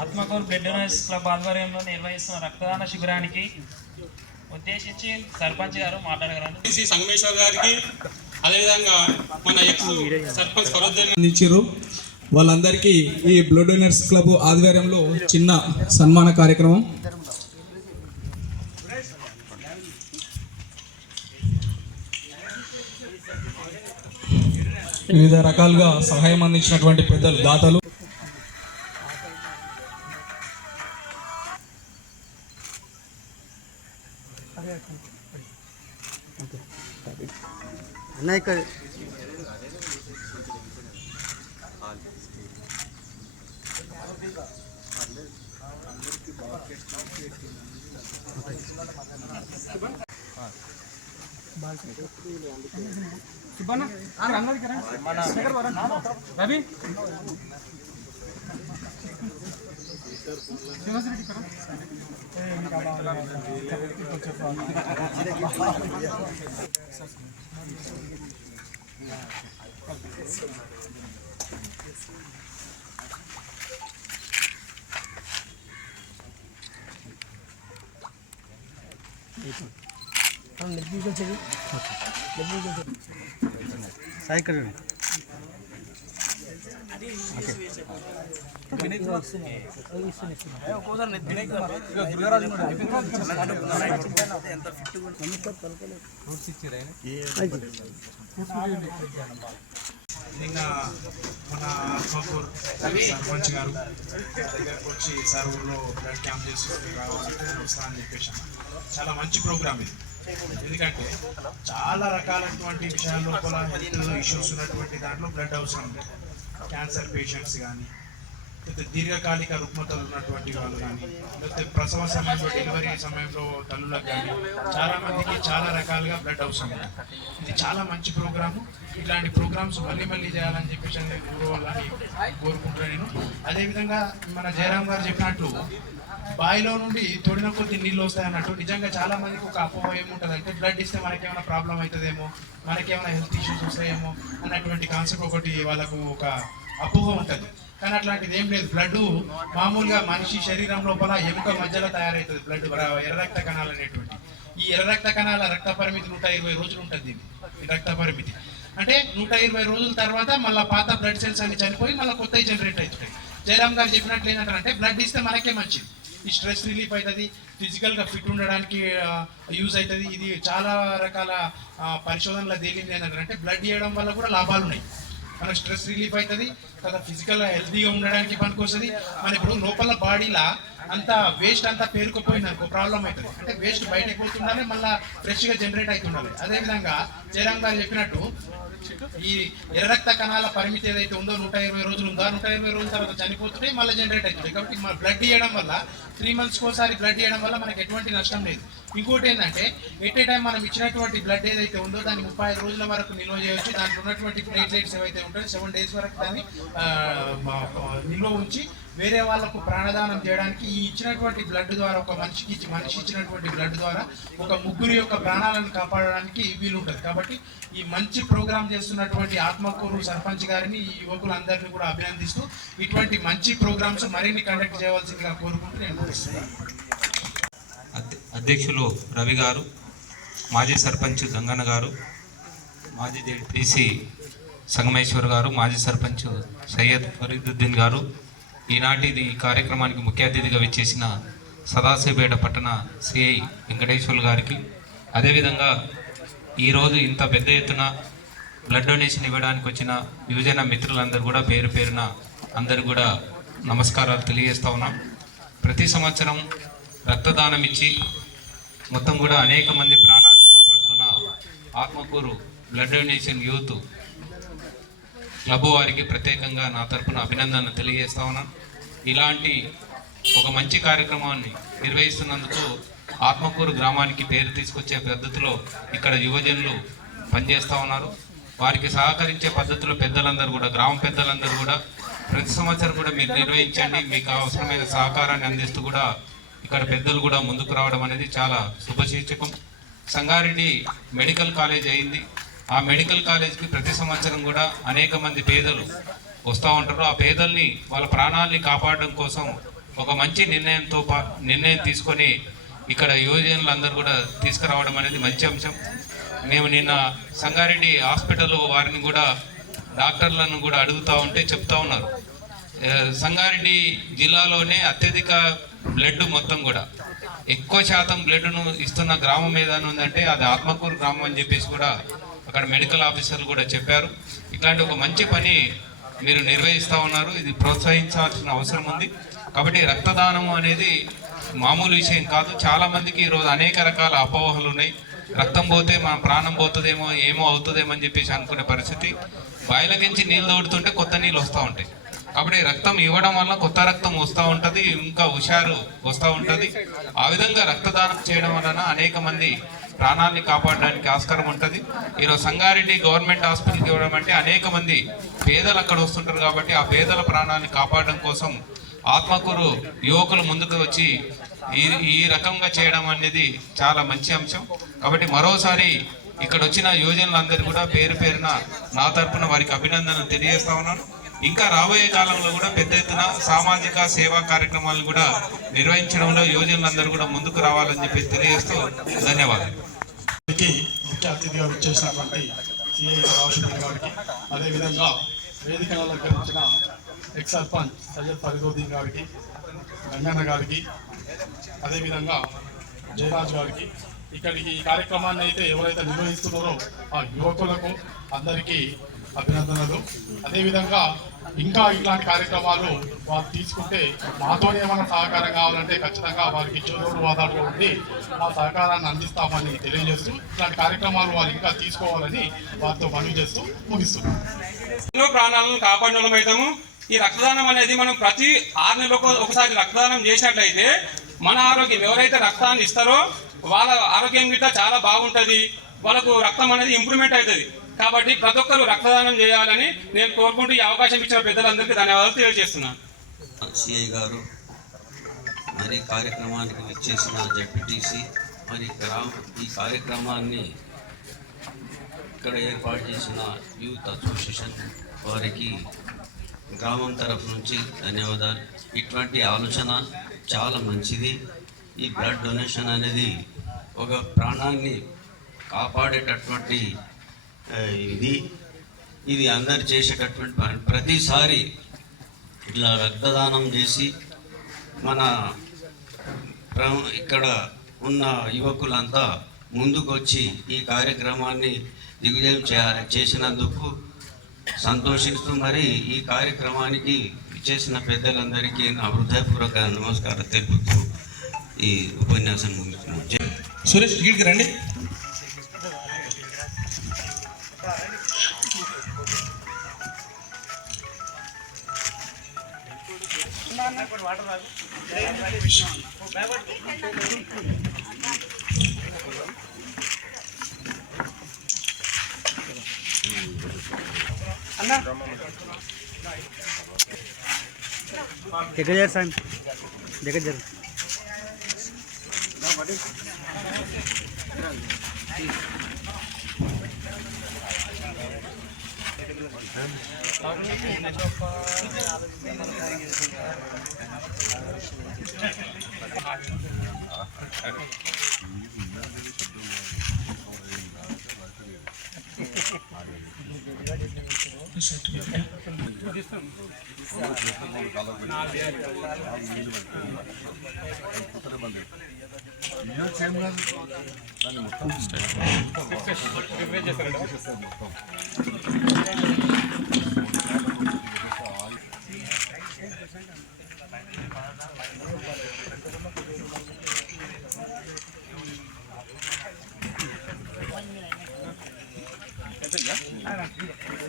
Atmakur blood డొనేర్స్ club ఆధ్వర్యంలో నిర్వహిస్తున్న రక్తదాన శిబిరానికి ఉద్దేశించి సర్పంచ్ గారు మాట్లాడగలరు. సంగమేశ్వర్ గారికి అదేవిధంగా మన ఎక్స్ సర్పంచ్ అందించారు. వాళ్ళందరికీ ఈ బ్లడ్ డొనేర్స్ క్లబ్ ఆధ్వర్యంలో చిన్న సన్మాన కార్యక్రమం. వివిధ రకాలుగా సహాయం అందించినటువంటి పెద్దలు దాతలు రవి సాయి ఇక్కడ నిన్న మన ఆత్మకూరు సర్పంచ్ గారు దగ్గరకు వచ్చి సార్ ఊళ్ళో బ్లడ్ క్యాంప్ చేసుకొని రావాలంటే వస్తానని చెప్పేసి చాలా మంచి ప్రోగ్రామ్ ఇది. ఎందుకంటే చాలా రకాలైనటువంటి విషయాల లోపల హెల్త్ ఇష్యూస్ ఉన్నటువంటి దాంట్లో బ్లడ్ అవసరం. క్యాన్సర్ పేషెంట్స్ కానీ, లేకపోతే దీర్ఘకాలిక రుగ్మతలు ఉన్నటువంటి వాళ్ళు కానీ, లేకపోతే ప్రసవ సమయంలో డెలివరీ సమయంలో తల్లులకు కానీ చాలామందికి చాలా రకాలుగా బ్లడ్ అవసరం. ఇది చాలా మంచి ప్రోగ్రాము. ఇట్లాంటి ప్రోగ్రామ్స్ మళ్ళీ మళ్ళీ చేయాలని చెప్పేసి వాళ్ళని కోరుకుంటున్నాను నేను. అదేవిధంగా మన జయరామ్ గారు చెప్పినట్టు బావిలో నుండి తోడిన కొద్ది నీళ్ళు వస్తాయి అన్నట్టు నిజంగా చాలా మందికి ఒక అపోహ ఏముంటుంది అంటే బ్లడ్ ఇస్తే మనకేమైనా ప్రాబ్లం అవుతుందేమో, మనకేమైనా హెల్త్ ఇష్యూస్ వస్తాయేమో అన్నటువంటి కాన్సెప్ట్ ఒకటి వాళ్ళకు ఒక అపోహ ఉంటుంది. కానీ అట్లాంటిది ఏం లేదు. బ్లడ్ మామూలుగా మనిషి శరీరం లోపల ఎముక మధ్యలో తయారవుతుంది. బ్లడ్ ఎర్ర రక్త కణాలు అనేటువంటి ఈ ఎర్ర రక్త కణాల రక్త పరిమితి 120 రోజులు ఉంటుంది. ఈ రక్త పరిమితి అంటే 120 రోజుల తర్వాత మళ్ళీ పాత బ్లడ్ సెల్స్ అన్ని చనిపోయి మళ్ళీ కొత్తవి జనరేట్ అవుతాయి. జయరామ్ గారు చెప్పినట్లు ఏంటంటే బ్లడ్ ఇస్తే మనకే మంచిది. ఈ స్ట్రెస్ రిలీఫ్ అవుతుంది, ఫిజికల్గా ఫిట్ ఉండడానికి యూజ్ అవుతుంది. ఇది చాలా రకాల పరిశోధనలు తేలింది ఏంటంటే బ్లడ్ ఇవ్వడం వల్ల కూడా లాభాలు ఉన్నాయి. మన స్ట్రెస్ రిలీఫ్ అవుతుంది కదా, ఫిజికల్గా హెల్తీగా ఉండడానికి పనికి వస్తుంది. మన ఇప్పుడు లోపల బాడీలా అంత వేస్ట్ అంతా పేరుకుపోయింది అనుకో ప్రాబ్లం అవుతుంది. అంటే వేస్ట్ బయటకు పోతుండాలి, మళ్ళీ ఫ్రెష్గా జనరేట్ అవుతుండాలి. అదేవిధంగా జయరామ్ గారు చెప్పినట్టు ఈ ఎర్ర రక్త కణాల పరిమితి ఏదైతే ఉందో 120 రోజులు ఉందో 120 రోజుల తర్వాత చనిపోతుంటే మళ్ళీ జనరేట్ అవుతుంది. కాబట్టి మన బ్లడ్ ఇవ్వడం వల్ల 3 months ఒకసారి బ్లడ్ ఇవ్వడం వల్ల మనకి ఎటువంటి నష్టం లేదు. ఇంకోటి ఏంటంటే ఎట్ ఏ టైం మనం ఇచ్చినటువంటి బ్లడ్ ఏదైతే ఉందో దాన్ని 35 రోజుల వరకు నిల్వ చేయవచ్చు. దాంట్లో ఉన్నటువంటి ప్లేట్లెట్స్ ఏవైతే ఉంటాయో 7 days వరకు దాన్ని నిల్వ ఉంచి వేరే వాళ్ళకు ప్రాణదానం చేయడానికి ఈ ఇచ్చినటువంటి బ్లడ్ ద్వారా ఒక మనిషి ఇచ్చినటువంటి బ్లడ్ ద్వారా ఒక ముగ్గురి యొక్క ప్రాణాలను కాపాడడానికి వీలుంటుంది. కాబట్టి ఈ మంచి ప్రోగ్రాం చేస్తున్నటువంటి ఆత్మకూరు సర్పంచ్ గారిని, ఈ యువకులందరినీ కూడా అభినందిస్తూ ఇటువంటి మంచి ప్రోగ్రామ్స్ మరిన్ని కండక్ట్ చేయవలసిందిగా కోరుకుంటూ నేను అధ్యక్షులు రవి గారు, మాజీ సర్పంచ్ గంగన్న గారు, మాజీ జెడ్పీసీ సంగమేశ్వర్ గారు, మాజీ సర్పంచ్ సయ్యద్ ఫరీదుద్దీన్ గారు, ఈనాటి ఈ కార్యక్రమానికి ముఖ్య అతిథిగా విచ్చేసిన సదాశివపేట పట్టణ సిఐ వెంకటేశ్వర్లు గారికి, అదేవిధంగా ఈరోజు ఇంత పెద్ద ఎత్తున బ్లడ్ డొనేషన్ ఇవ్వడానికి వచ్చిన యువజన మిత్రులందరూ కూడా పేరు పేరున అందరూ కూడా నమస్కారాలు తెలియజేస్తూ ఉన్నాం. ప్రతి సంవత్సరం రక్తదానం ఇచ్చి మొత్తం కూడా అనేక మంది ప్రాణాలను కాపాడుతున్న Atmakur blood donation youth club వారికి ప్రత్యేకంగా నా తరపున అభినందనలు తెలియజేస్తా ఉన్నాను. ఇలాంటి ఒక మంచి కార్యక్రమాన్ని నిర్వహిస్తున్నందుకు ఆత్మకూరు గ్రామానికి పేరు తీసుకొచ్చే పద్ధతిలో ఇక్కడ యువజనులు పనిచేస్తూ ఉన్నారు. వారికి సహకరించే పద్ధతిలో పెద్దలందరూ కూడా, గ్రామ పెద్దలందరూ కూడా ప్రతి సంవత్సరం కూడా మీరు నిర్వహించండి, మీకు అవసరమైన సహకారాన్ని అందిస్తూ కూడా ఇక్కడ పెద్దలు కూడా ముందుకు రావడం అనేది చాలా శుభసూచకం. సంగారెడ్డి మెడికల్ కాలేజ్ అయింది. ఆ మెడికల్ కాలేజ్కి ప్రతి సంవత్సరం కూడా అనేక మంది పేదలు వస్తూ ఉంటారు. ఆ పేదల్ని వాళ్ళ ప్రాణాలని కాపాడడం కోసం ఒక మంచి నిర్ణయం తీసుకొని ఇక్కడ యువజనులందరూ కూడా తీసుకురావడం అనేది మంచి అంశం. మేము నిన్న సంగారెడ్డి హాస్పిటల్ వారిని కూడా, డాక్టర్లను కూడా అడుగుతూ ఉంటే చెప్తా ఉన్నారు, సంగారెడ్డి జిల్లాలోనే అత్యధిక బ్లడ్ మొత్తం కూడా ఎక్కువ శాతం బ్లడ్ను ఇస్తున్న గ్రామం ఏదైనా ఉందంటే అది ఆత్మకూరు గ్రామం అని చెప్పేసి కూడా అక్కడ మెడికల్ ఆఫీసర్లు కూడా చెప్పారు. ఇట్లాంటి ఒక మంచి పని మీరు నిర్వహిస్తూ ఉన్నారు. ఇది ప్రోత్సహించాల్సిన అవసరం ఉంది. కాబట్టి రక్తదానం అనేది మామూలు విషయం కాదు. చాలామందికి ఈరోజు అనేక రకాల అపోహలు ఉన్నాయి. రక్తం పోతే మన ప్రాణం పోతుందేమో, ఏమో అవుతుందేమో అని చెప్పేసి అనుకునే పరిస్థితి. బాయిలకించి నీళ్ళు తోడుతుంటే కొత్త నీళ్ళు వస్తూ ఉంటాయి. కాబట్టి రక్తం ఇవ్వడం వల్ల కొత్త రక్తం వస్తూ ఉంటుంది, ఇంకా హుషారు వస్తూ ఉంటుంది. ఆ విధంగా రక్తదానం చేయడం వలన అనేక మంది ప్రాణాన్ని కాపాడడానికి ఆస్కారం ఉంటుంది. ఈరోజు సంగారెడ్డి గవర్నమెంట్ హాస్పిటల్కి ఇవ్వడం అంటే అనేక మంది పేదలు అక్కడ వస్తుంటారు. కాబట్టి ఆ పేదల ప్రాణాన్ని కాపాడడం కోసం ఆత్మకూరు యువకులు ముందుకు వచ్చి ఈ రకంగా చేయడం అనేది చాలా మంచి అంశం. కాబట్టి మరోసారి ఇక్కడ వచ్చిన యువజనులందరూ కూడా పేరు పేరున నా తరపున వారికి అభినందనలు తెలియజేస్తా ఉన్నాను. ఇంకా రాబోయే కాలంలో కూడా పెద్ద ఎత్తున సామాజిక సేవా కార్యక్రమాలు కూడా నిర్వహించడంలో యువజనులందరూ కూడా ముందుకు రావాలని చెప్పి తెలియజేస్తూ ధన్యవాదాలు. ముఖ్య అతిథిగా విచ్చేసినటువంటి సిఐ రావుశంకర్ గారికి, అదేవిధంగా వేదికను అలంకరించిన ఎక్స్ సర్పంచ్ సయ్యద్ ఫరీదుద్దీన్ గారికి, గంగన్న గారికి, అదేవిధంగా జయరాజ్ గారికి, ఇక్కడికి ఈ కార్యక్రమాన్ని అయితే ఎవరైతే నిర్వహిస్తున్నారో ఆ యువకులకు అందరికీ అభినందనలు. అదేవిధంగా ఇంకా ఇట్లాంటి కార్యక్రమాలు వారు తీసుకుంటే మాతో ఏమైనా సహకారం కావాలంటే ఖచ్చితంగా వారికి చోదోడు వాదాడుతూ ఉండి ఆ సహకారాన్ని అందిస్తామని తెలియజేస్తూ ఇట్లాంటి కార్యక్రమాలు వారు ఇంకా తీసుకోవాలని వారితో మనవి చేస్తూ ముగిస్తున్నాం. ఎన్నో ప్రాణాలను కాపాడడం అవుతాము. ఈ రక్తదానం అనేది మనం ప్రతి 6 నెలలకు ఒకసారి రక్తదానం చేసినట్లయితే మన ఆరోగ్యం, ఎవరైతే రక్తాన్ని ఇస్తారో వాళ్ళ ఆరోగ్యం గిట్ట చాలా బాగుంటుంది, వాళ్ళకు రక్తం అనేది ఇంప్రూవ్మెంట్ అవుతుంది. కాబట్టి ప్రతి ఒక్కరు రక్తదానం చేయాలని నేను కోరుకుంటూ ఈ అవకాశం ఇచ్చిన పెద్దలందరికీ ధన్యవాదాలు తెలియజేస్తున్నాను. సిఐ గారు, మరి కార్యక్రమానికి విచ్చేసిన జెడ్పీటీసీ, మరి ఈ కార్యక్రమాన్ని ఇక్కడ ఏర్పాటు చేసిన యూత్ అసోసియేషన్ వారికి గ్రామం తరఫు నుంచి ధన్యవాదాలు. ఇటువంటి ఆలోచన చాలా మంచిది. ఈ బ్లడ్ డొనేషన్ అనేది ఒక ప్రాణాన్ని కాపాడేటటువంటి ఇది అందరు చేసేటటువంటి పని. ప్రతిసారి ఇట్లా రక్తదానం చేసి మన ఇక్కడ ఉన్న యువకులంతా ముందుకు వచ్చి ఈ కార్యక్రమాన్ని దిగ్విజయం చేసినందుకు సంతోషిస్తూ మరి ఈ కార్యక్రమానికి చేసిన పెద్దలందరికీ నా హృదయపూర్వక నమస్కారం తెలుపుతూ ఈ ఉపన్యాసం ముగిస్తున్నాను. సురేష్ గీడికి రండి. దగ్గర జరు సార్, దగ్గర జరు.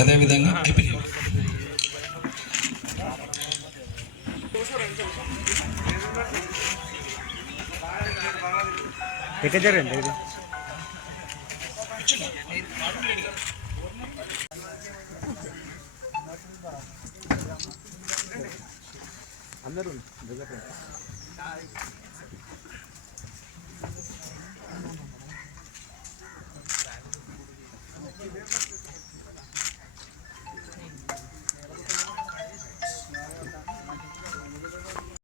అదేవిధంగా అయిపోయింది. దగ్గర జరగండి దగ్గర. అందరూ